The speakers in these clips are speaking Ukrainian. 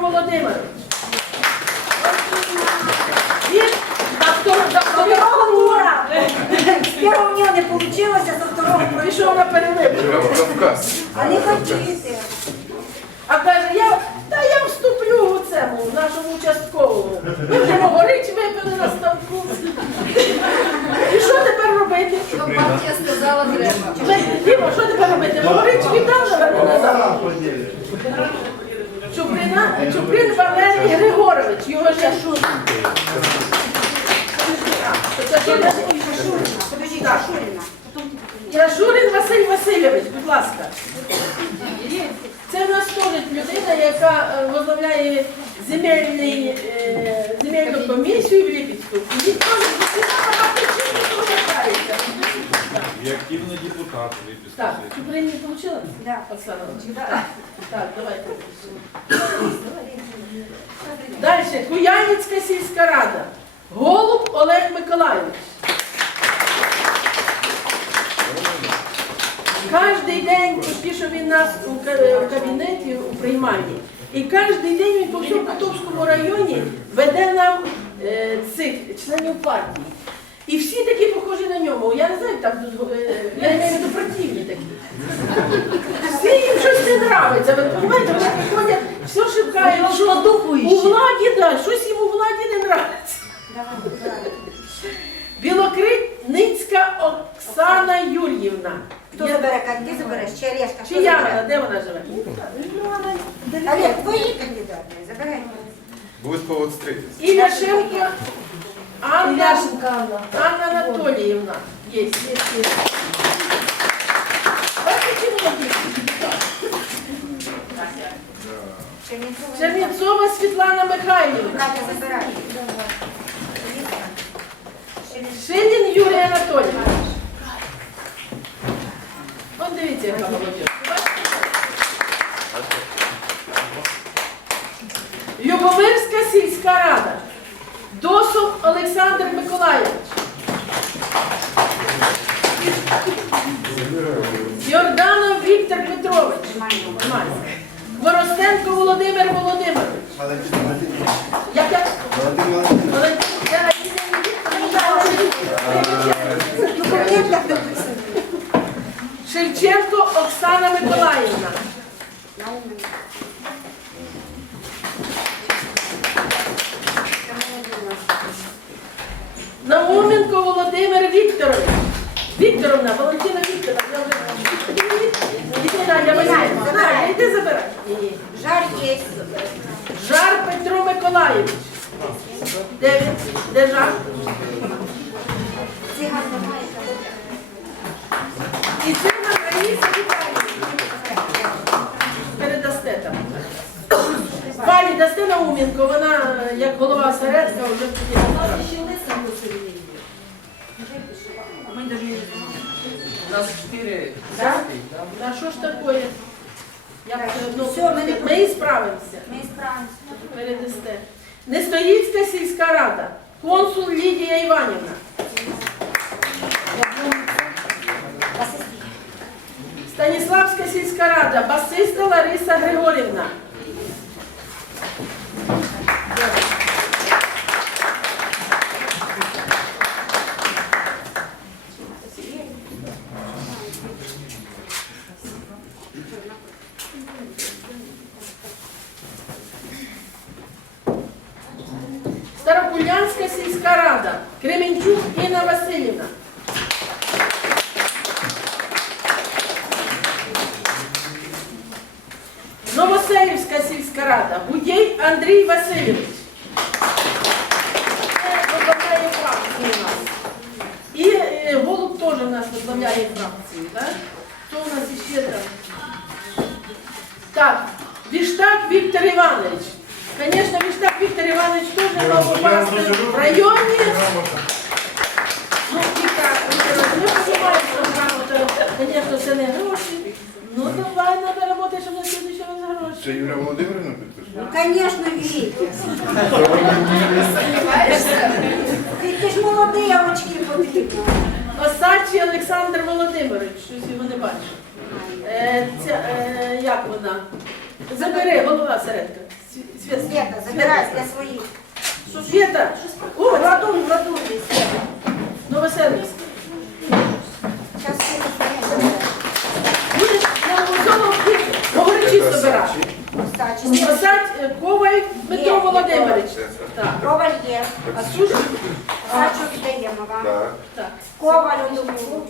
Володимирович. Він доктор, докторів Второго тура. З першого у нього не вийшло, со второго пройшов. на перевибори. А не хотіти. А каже, я, та я вступлю у цьому, в нашому участковому. Ми вже горить випили на ставку. І що тепер робити? Партія сказала треба. Діма, що тепер робити? Горить віддав, наверно, назад. Чуприна, Чуприн Валерій Григорович, його ж я шут. Це що Подожди, Шашуріна. Яшурин Василь Васильович, будь ласка. Це в нас теж людина, яка е, возглавляє е, земельну комісію в Ліпецьку не вона багато чим не повертається. І активний депутат Так. Чуприн не получила? Да. Оксана. Так, так, давайте. Далі. Куяльницька сільська рада. Голуб Олег Миколайович. Кожний день, що він нас у ка- в кабінеті у прийманні, і кожен день він по всьому Котовському районі веде нам е, цих членів партії. І всі такі похожі на ньому. Я не знаю, там е, я маю в виду противні такі. Всі їм щось не нравиться. Ви розумієте, вони приходять, все шукають, що у владі, да, щось їм у владі не нравиться. Білокритницька Оксана Юр'ївна. Хто Я- забере, ти забереш, чи Орешка? Чи я вона, де вона живе? Олег, твої кандидати, забирай. Будет повод встретиться. І Ляшенко Анна, Анна є, є. Бачите, молоді? Чернівцова Світлана Михайлівна. Шилін Юрій Анатолійович. От дивіться, яка молодь. Любомирська сільська рада. Олександр Миколайович. Йорданов Віктор Петрович. Нормально. Хворостенко Володимир Володимирович. Шевченко Оксана Миколаївна. Науменко Вікторович. Вікторовна, Валентина Вікторовна. я вже- іди забирай. Жар є. Жар Петро Миколаївич. Де він? Де жар? І це на Раїса. Передасте там. Валі, дасте Науменко, вона е, як голова осередка вже тоді. У нас чотири Да? да? А що ж таке? Як це, ну, Все, ми не- ми і справимося. Ми справимося. Передасте. Нестоїцька сільська рада. Консул Лідія Іванівна. Станіславська сільська рада. Басиста Лариса Григорівна. Старокулянська сільська рада. Кременчук Інна Васильівна. Новоселівська сільська рада. Будєй Андрій Васильович. Це возглавляє фракцію у нас. І е, голуб теж у нас возглавляє фракцію. Да? Хто у нас іще там? Так, Віштак Віктор Іванович. Звісно, Віштак Віктор Іванович теж мав попасти в районі. Ну, Віктор, Віктор, ми розуміємо, що грамота, звісно, це не гроші. Ну, давай, треба роботи, щоб на слідуючий раз Це гроші. Юлія Володимирівна підписала? Ну, звісно, велике. Ти, ж молодий, а очки потрібно. Осадчий Олександр Володимирович, щось його не бачу. Е, ця, е, як вона? Забери, голова середка. Світ, Света, забирай для своїх. Світа, о, Ладунь, ладунь десь, Света. Новоселівська. Зараз Света. Будеш на усьому. Остачі. Е, Коваль Дмитро Є, Володимирович. Так. Коваль є. А суш? Остачу віддаємо вам. Так. Так. Коваль Любов.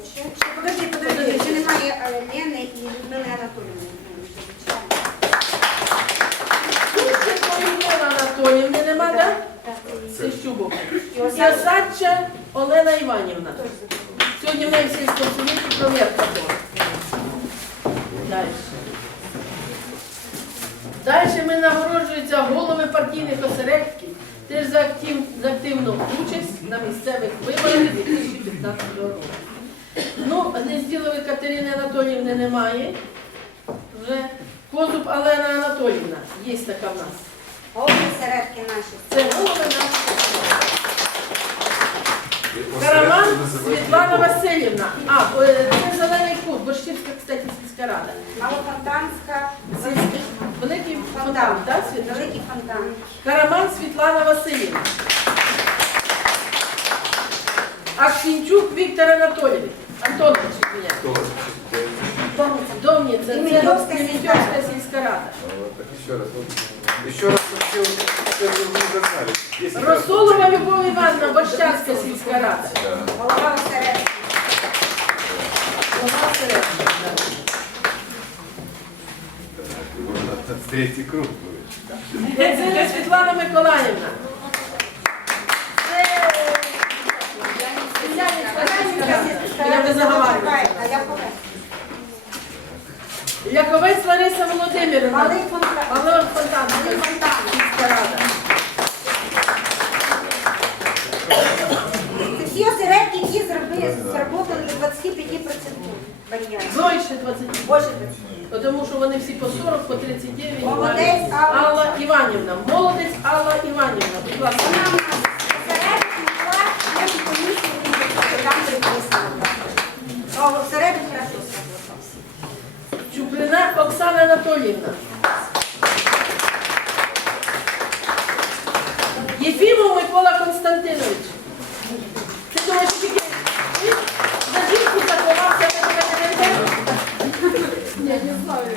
Подожди, подожди, чи немає е, Лени і Людмили Анатоліївни? Тут ще Анатоліївни нема, так? Це Щубок. І Осадча Олена Іванівна. Сьогодні в неї в сільському совєті провірка була. Далі. Далі ми нагороджуються голови партійних осередків теж за, актив, за активну участь на місцевих виборах 2015 року. Ну, Незділової Катерини Анатоліївни немає. Вже Козуб Олена Анатоліївна. Є така в нас. Голови середки наші. Це голови нашої. Караман Світлана Васильівна. А, е, це зелений кут, Борщівська, кстати, сільська рада. Малофонтанська, Великий фонтан, фонтан. так, Світлана? Великий фонтан. Караман Світлана Васильівна. Аксінчук Віктор Анатолійович. Антонович, мене. Домніця, це Демидовська сільська рада. Так еще раз. Еще раз чтобы вы не. Если Росолова Любов Івановна, Борщанська сільська рада. Да. Голова. Голова Третий круг будет. Децина Світлана Миколаївна. Я вже заговорюю. Ляковець Лариса Володимирівна. Малий фонтан. Малий фонтан. Малий фонтан. Сільська рада. Це всі осередки, які зробили, зработали до 25% бар'єрів. Зойше 20. Боже, Тому що вони всі по 40, по 39. Молодець, Алла. Алла Іванівна. Молодець Алла Іванівна. Будь ласка. вона в нас осередок була, наші комісії, там приписано. О, Осередок хорошо сработався. Чуприна Оксана Анатоліївна. Єфімов Микола Константинович. Ти думаєш, тільки за жінку заховався? Я не знаю.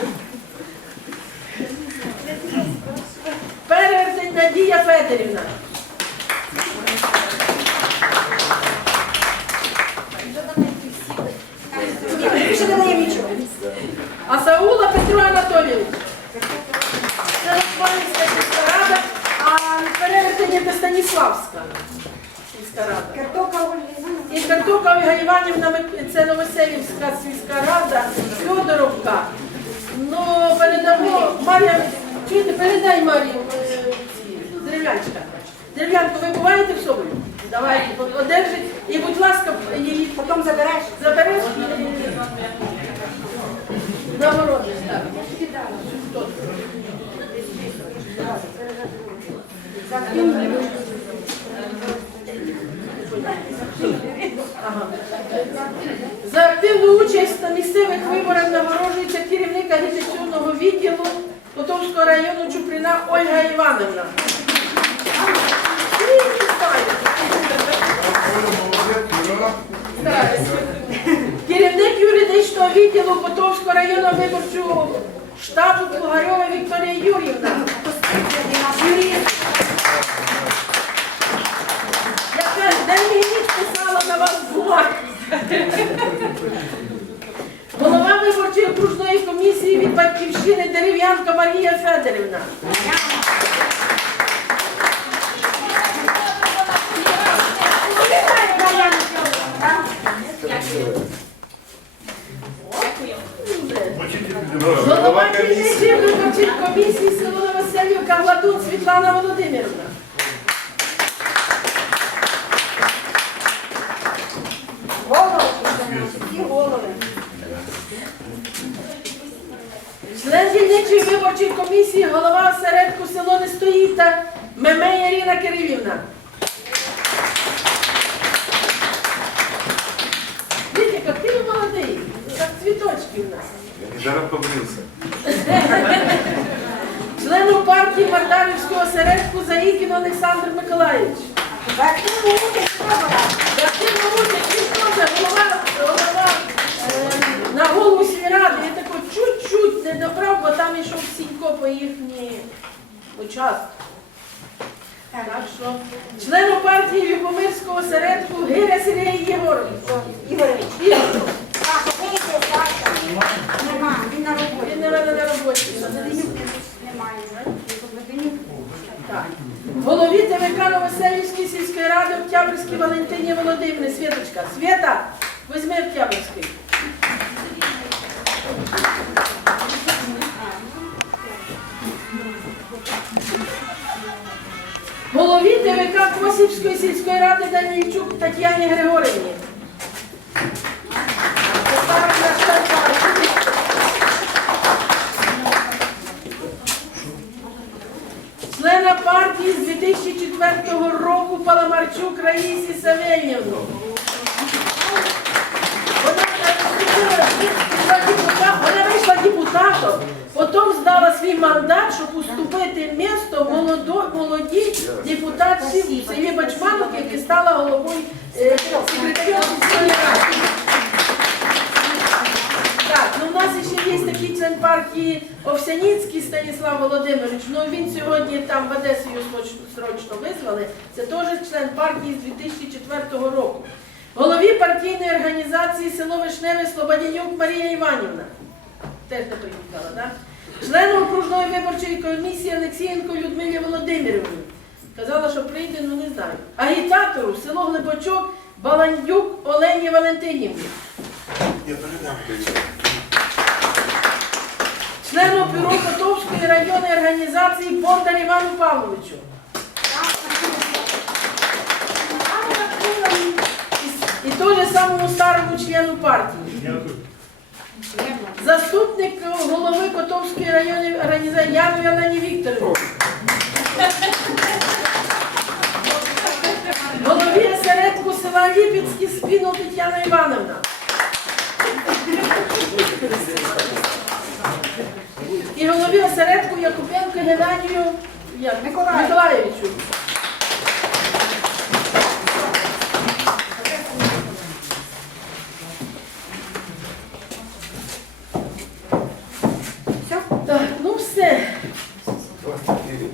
Перевертень Надія Федорівна. Ні, більше не даємо нічого. Асаула Петро Анатолійович. Литванівська сільська рада, а перевертення це Станіславська сільська рада. І Картока Ольга Іванівна, це Новоселівська сільська рада, Федоровка. Ну, передамо, Марія, чуєте, передай Марію е, дерев'янчика. Дерев'янку ви буваєте в собі? Давайте, одержить. І, будь ласка, її Потім забереш. забереш і нагородиш. Так. Хто? За активну участь на місцевих виборах нагороджується керівник агітаційного відділу Котовського району Чуприна Ольга Івановна. Керівник юридичного відділу Котовського районного виборчого штабу Плугарьова Вікторія Юрівна. Даніліт писала на вас. Голова виборчої окружної комісії від батьківщини Дерев'янка Марія Федорівна. Голова дільничої виборчої комісії село Новоселівка Гладун Світлана Володимирівна. Голови, всі голови. Член дільничої виборчої комісії, голова осередку село Нестоїта Мемея Ірина Кирилівна. Видите, какие вы молодые, как цветочки у нас. Я недаром побрился. члену партії Мартанівського середку Заїкін Олександр Миколаївич. Виборах. Активно участь, він теж голова, голова е, на голову сільради. Не добрав, бо там йшов сінько по їхній участку. Так що члену партії Любомирського середку Гиря Сергій Єгорович. Ігорович. Нема, він на роботі. Він на мене на роботі. Немає. Так. Голові ТВК Новоселівської сільської ради Октябрьській Валентині Володимирівні. Світочка. Свята, ТВК Косівської сільської ради Данільчук Тетяні Григорівні. Члена партії з 2004 року Паламарчук Раїсі Савельєвну. Молодо, молодій депутатці в селі Бачмановки, яка стала головою е, секретарем сільської ради. Так, ну у нас ще є такий член партії Овсяніцький Станіслав Володимирович. Ну він сьогодні там в Одесі його срочно визвали. Це теж член партії з 2004 року. Голові партійної організації село Вишневе Слободянюк Марія Іванівна. Теж не приїхала, так? Члену окружної виборчої комісії Олексієнко Людмилі Володимирівні. Казала, що прийде, ну не знаю. Агітатору село Глибочок Баландюк Олені Валентинівні. Члену бюро Котовської районної організації Бондар Івану Павловичу. І, і теж самому старому члену партії. Заступник голови Котовської районної організації Янові Олені Вікторовні. Голові осередку села Ліпецькі Спіно Тетяна Івановна. І голові осередку Якубенко Геннадію? Миколаєвичу.